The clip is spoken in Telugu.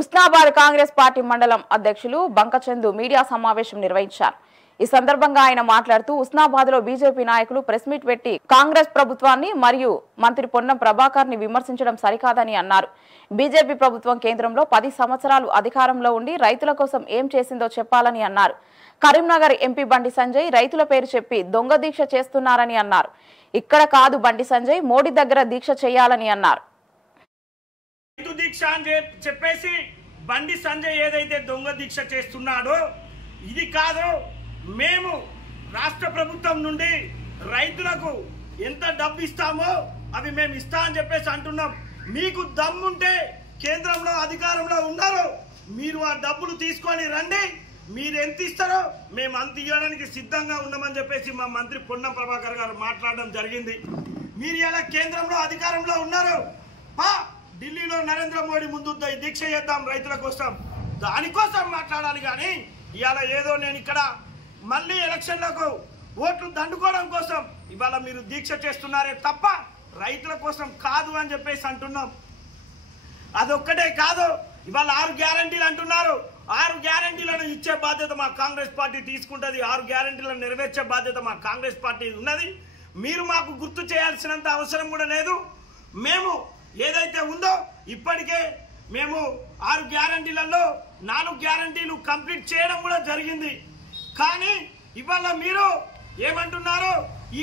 ఉస్నాబాద్ కాంగ్రెస్ పార్టీ మండలం అధ్యక్షులు బంకచందు మీడియా సమావేశం నిర్వహించారు. ఈ సందర్భంగా ఆయన మాట్లాడుతూ ఉస్నాబాద్ లో బీజేపీ నాయకులు ప్రెస్ మీట్ పెట్టి కాంగ్రెస్ ప్రభుత్వాన్ని మరియు మంత్రి పొన్నం ప్రభాకర్ ని విమర్శించడం సరికాదని అన్నారు. బీజేపీ ప్రభుత్వం కేంద్రంలో 10 సంవత్సరాలు అధికారంలో ఉండి రైతుల కోసం ఏం చేసిందో చెప్పాలని అన్నారు. కరీంనగర్ ఎంపీ బండి సంజయ్ రైతుల పేరు చెప్పి దొంగ దీక్ష చేస్తున్నారని అన్నారు. ఇక్కడ కాదు బండి సంజయ్, మోడీ దగ్గర దీక్ష చేయాలని అన్నారు. దీక్ష అని చెప్పేసి బండి సంజయ్ ఏదైతే దొంగ దీక్ష చేస్తున్నాడో ఇది కాదు. మేము రాష్ట్ర ప్రభుత్వం నుండి రైతులకు ఎంత డబ్బు ఇస్తామో అవి మేము ఇస్తా అని చెప్పేసి అంటున్నాం. మీకు దమ్ముంటే కేంద్రంలో అధికారంలో ఉన్నారు, మీరు ఆ డబ్బులు తీసుకొని రండి. మీరు ఎంత ఇస్తారో మేము అంత ఇవ్వడానికి సిద్ధంగా ఉన్నామని చెప్పేసి మా మంత్రి పొన్నం ప్రభాకర్ గారు మాట్లాడడం జరిగింది. మీరు ఇలా కేంద్రంలో అధికారంలో ఉన్నారు, ఢిల్లీలో నరేంద్ర మోడీ ముందు దీక్ష చేద్దాం రైతుల కోసం, దానికోసం మాట్లాడాలి. కానీ ఇవాళ ఏదో నేను ఇక్కడ మళ్ళీ ఎలక్షన్లకు ఓట్లు దండుకోవడం కోసం ఇవాళ మీరు దీక్ష చేస్తున్నారే తప్ప రైతుల కోసం కాదు అని చెప్పేసి అంటున్నాం. అదొక్కటే కాదు, ఇవాళ 6 గ్యారంటీలు అంటున్నారు. 6 గ్యారంటీలను ఇచ్చే బాధ్యత మా కాంగ్రెస్ పార్టీ తీసుకుంటుంది. 6 గ్యారంటీలను నెరవేర్చే బాధ్యత మా కాంగ్రెస్ పార్టీ ఉన్నది. మీరు మాకు గుర్తు చేయాల్సినంత అవసరం కూడా లేదు. మేము ఏదైతే ఉందో ఇప్పటికే మేము 6 గ్యారంటీలలో 4 గ్యారంటీలు కంప్లీట్ చేయడం కూడా జరిగింది. కానీ ఇవాళ మీరు ఏమంటున్నారు, ఈ